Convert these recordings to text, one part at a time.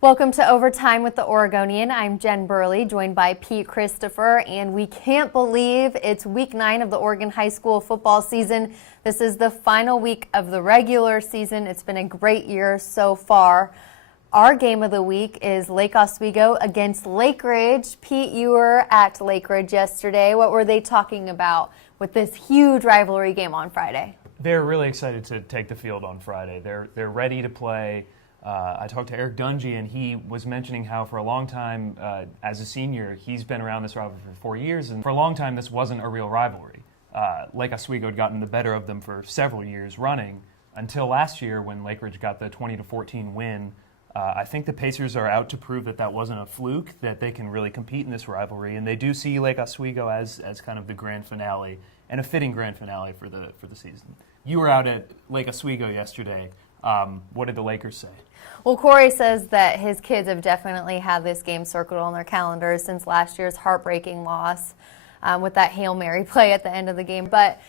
Welcome to Overtime with the Oregonian. I'm Jen Burley, joined by Pete Christopher, and we can't believe it's week 9 of the Oregon high school football season. This is the final week of the regular season. It's been a great year so far. Our game of the week is Lake Oswego against Lake Ridge. Pete, you were at Lake Ridge yesterday. What were they talking about with this huge rivalry game on Friday? They're really excited to take the field on Friday. They're ready to play. I talked to Eric Dungy, and he was mentioning how for a long time, as a senior, he's been around this rivalry for 4 years, and for a long time this wasn't a real rivalry. Lake Oswego had gotten the better of them for several years running, until last year when Lake Ridge got the 20-14 win. I think the Pacers are out to prove that that wasn't a fluke, that they can really compete in this rivalry, and they do see Lake Oswego as kind of the grand finale, and a fitting grand finale for the season. You were out at Lake Oswego yesterday. What did the Lakers say? Well, Corey says that his kids have definitely had this game circled on their calendars since last year's heartbreaking loss with that Hail Mary play at the end of the game. But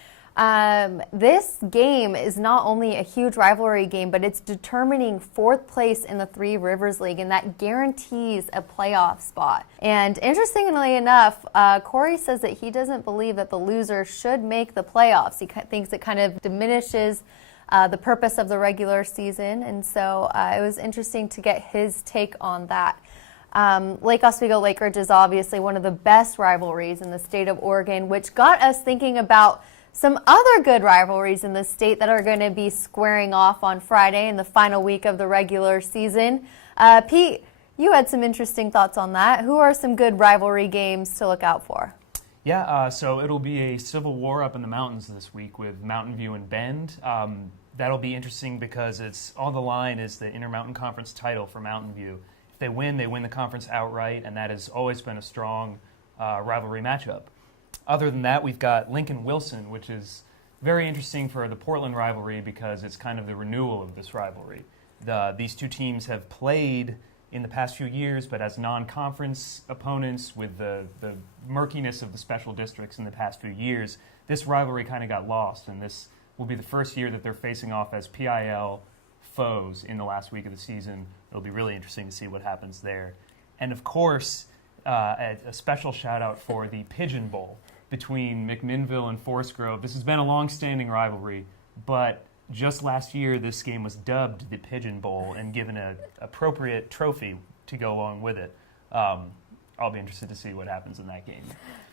this game is not only a huge rivalry game, but it's determining 4th place in the Three Rivers League, and that guarantees a playoff spot. And interestingly enough, Corey says that he doesn't believe that the loser should make the playoffs. He thinks it kind of diminishes the purpose of the regular season, and so it was interesting to get his take on that. Lake Oswego Lake Ridge is obviously one of the best rivalries in the state of Oregon, which got us thinking about some other good rivalries in the state that are going to be squaring off on Friday in the final week of the regular season. Pete, you had some interesting thoughts on that. Who are some good rivalry games to look out for? Yeah, so it'll be a civil war up in the mountains this week with Mountain View and Bend. That'll be interesting because it's on the line is the Intermountain Conference title for Mountain View. If they win the conference outright, and that has always been a strong rivalry matchup. Other than that, we've got Lincoln-Wilson, which is very interesting for the Portland rivalry because it's kind of the renewal of this rivalry. These two teams have played in the past few years, but as non-conference opponents with the murkiness of the special districts in the past few years, this rivalry kind of got lost, and this will be the first year that they're facing off as PIL foes in the last week of the season. It'll be really interesting to see what happens there. And of course, a special shout out for the Pigeon Bowl between McMinnville and Forest Grove. This has been a long-standing rivalry, but just last year, this game was dubbed the Pigeon Bowl and given an appropriate trophy to go along with it. I'll be interested to see what happens in that game.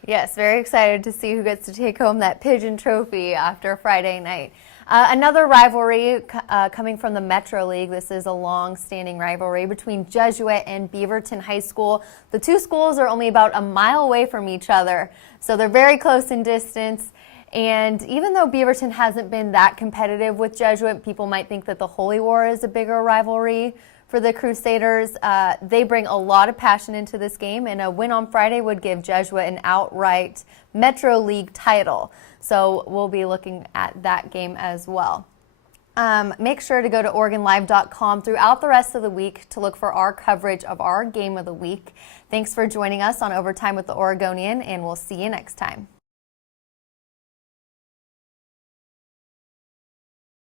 Yes, very excited to see who gets to take home that Pigeon Trophy after Friday night. Another rivalry coming from the Metro League. This is a long-standing rivalry between Jesuit and Beaverton High School. The two schools are only about a mile away from each other, so they're very close in distance. And even though Beaverton hasn't been that competitive with Jesuit, people might think that the Holy War is a bigger rivalry for the Crusaders. They bring a lot of passion into this game, and a win on Friday would give Jesuit an outright Metro League title. So we'll be looking at that game as well. Make sure to go to OregonLive.com throughout the rest of the week to look for our coverage of our game of the week. Thanks for joining us on Overtime with the Oregonian, and we'll see you next time.